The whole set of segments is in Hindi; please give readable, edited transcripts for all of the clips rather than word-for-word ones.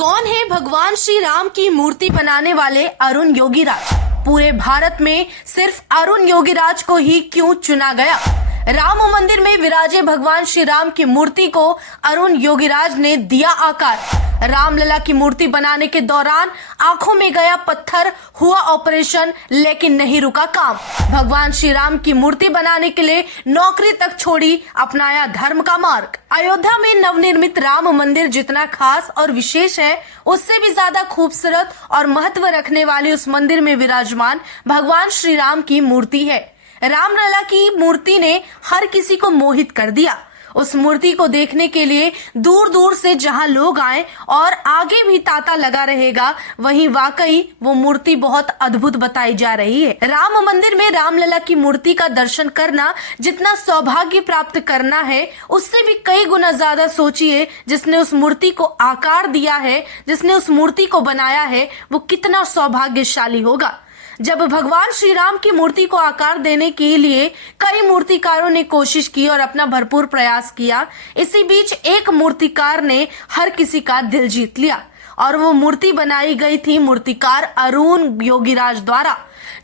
कौन है भगवान श्री राम की मूर्ति बनाने वाले अरुण योगीराज? पूरे भारत में सिर्फ अरुण योगीराज को ही क्यों चुना गया? राम मंदिर में विराजे भगवान श्री राम की मूर्ति को अरुण योगीराज ने दिया आकार। रामलला की मूर्ति बनाने के दौरान आंखों में गया पत्थर, हुआ ऑपरेशन, लेकिन नहीं रुका काम। भगवान श्री राम की मूर्ति बनाने के लिए नौकरी तक छोड़ी, अपनाया धर्म का मार्ग। अयोध्या में नवनिर्मित राम मंदिर जितना खास और विशेष है, उससे भी ज्यादा खूबसूरत और महत्व रखने वाली उस मंदिर में विराजमान भगवान श्री राम की मूर्ति है। रामलला की मूर्ति ने हर किसी को मोहित कर दिया। उस मूर्ति को देखने के लिए दूर दूर से जहां लोग आए और आगे भी तांता लगा रहेगा, वहीं वाकई वो मूर्ति बहुत अद्भुत बताई जा रही है। राम मंदिर में रामलला की मूर्ति का दर्शन करना जितना सौभाग्य प्राप्त करना है, उससे भी कई गुना ज्यादा सोचिए जिसने उस मूर्ति को आकार दिया है, जिसने उस मूर्ति को बनाया है, वो कितना सौभाग्यशाली होगा। जब भगवान श्री राम की मूर्ति को आकार देने के लिए कई मूर्तिकारों ने कोशिश की और अपना भरपूर प्रयास किया, इसी बीच एक मूर्तिकार ने हर किसी का दिल जीत लिया और वो मूर्ति बनाई गई थी मूर्तिकार अरुण योगीराज द्वारा।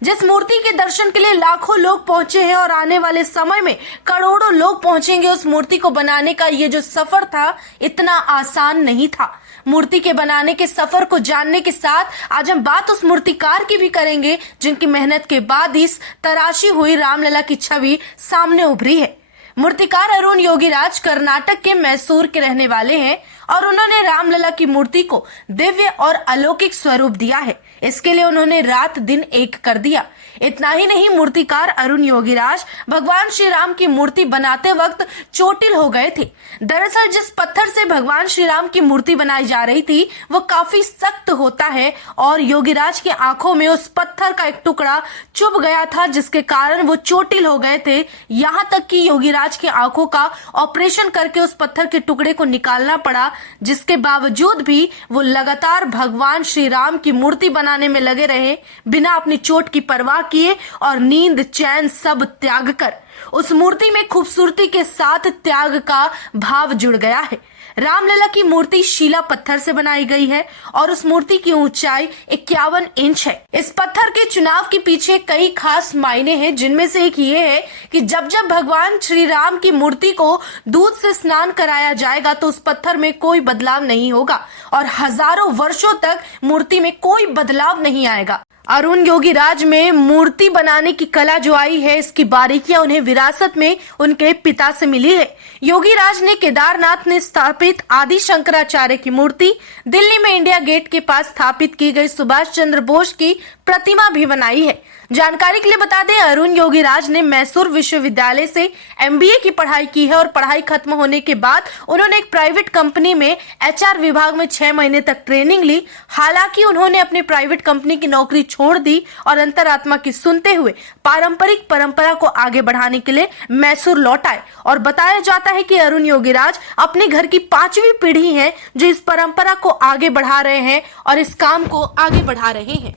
जिस मूर्ति के दर्शन के लिए लाखों लोग पहुंचे हैं और आने वाले समय में करोड़ों लोग पहुंचेंगे, उस मूर्ति को बनाने का ये जो सफर था, इतना आसान नहीं था। मूर्ति के बनाने के सफर को जानने के साथ आज हम बात उस मूर्तिकार की भी करेंगे जिनकी मेहनत के बाद इस तराशी हुई रामलला की छवि सामने उभरी है। मूर्तिकार अरुण योगीराज कर्नाटक के मैसूर के रहने वाले हैं और उन्होंने रामलला की मूर्ति को दिव्य और अलौकिक स्वरूप दिया है। इसके लिए उन्होंने रात दिन एक कर दिया। इतना ही नहीं, मूर्तिकार अरुण योगीराज भगवान श्री राम की मूर्ति बनाते वक्त चोटिल हो गए थे। दरअसल जिस पत्थर से भगवान श्री राम की मूर्ति बनाई जा रही थी, वो काफी सख्त होता है और योगीराज की आंखों में उस पत्थर का एक टुकड़ा चुभ गया था, जिसके कारण वो चोटिल हो गए थे। यहाँ तक कि योगीराज की आंखों का ऑपरेशन करके उस पत्थर के टुकड़े को निकालना पड़ा, जिसके बावजूद भी वो लगातार भगवान श्री राम की मूर्ति बनाने में लगे रहे, बिना अपनी चोट की परवाह किए और नींद चैन सब त्याग कर। उस मूर्ति में खूबसूरती के साथ त्याग का भाव जुड़ गया है। रामलला की मूर्ति शीला पत्थर से बनाई गई है और उस मूर्ति की ऊंचाई 51 इंच है। इस पत्थर के चुनाव के पीछे कई खास मायने हैं, जिनमें से एक ये है कि जब जब भगवान श्री राम की मूर्ति को दूध से स्नान कराया जाएगा तो उस पत्थर में कोई बदलाव नहीं होगा और हजारों वर्षों तक मूर्ति में कोई बदलाव नहीं आएगा। अरुण योगीराज में मूर्ति बनाने की कला जो आई है, इसकी बारीकियां उन्हें विरासत में उनके पिता से मिली है। योगीराज ने केदारनाथ में स्थापित आदि शंकराचार्य की मूर्ति, दिल्ली में इंडिया गेट के पास स्थापित की गई सुभाष चंद्र बोस की प्रतिमा भी बनाई है। जानकारी के लिए बता दें, अरुण योगीराज ने मैसूर विश्वविद्यालय से MBA की पढ़ाई की है और पढ़ाई खत्म होने के बाद उन्होंने एक प्राइवेट कंपनी में HR विभाग में 6 महीने तक ट्रेनिंग ली। हालांकि उन्होंने अपनी प्राइवेट कंपनी की नौकरी छोड़ दी और अंतरात्मा की सुनते हुए पारंपरिक परंपरा को आगे बढ़ाने के लिए मैसूर लौट आए। और बताया जाता है कि अरुण योगीराज अपने घर की 5वीं पीढ़ी है जो इस परंपरा को आगे बढ़ा रहे हैं और इस काम को आगे बढ़ा रहे हैं।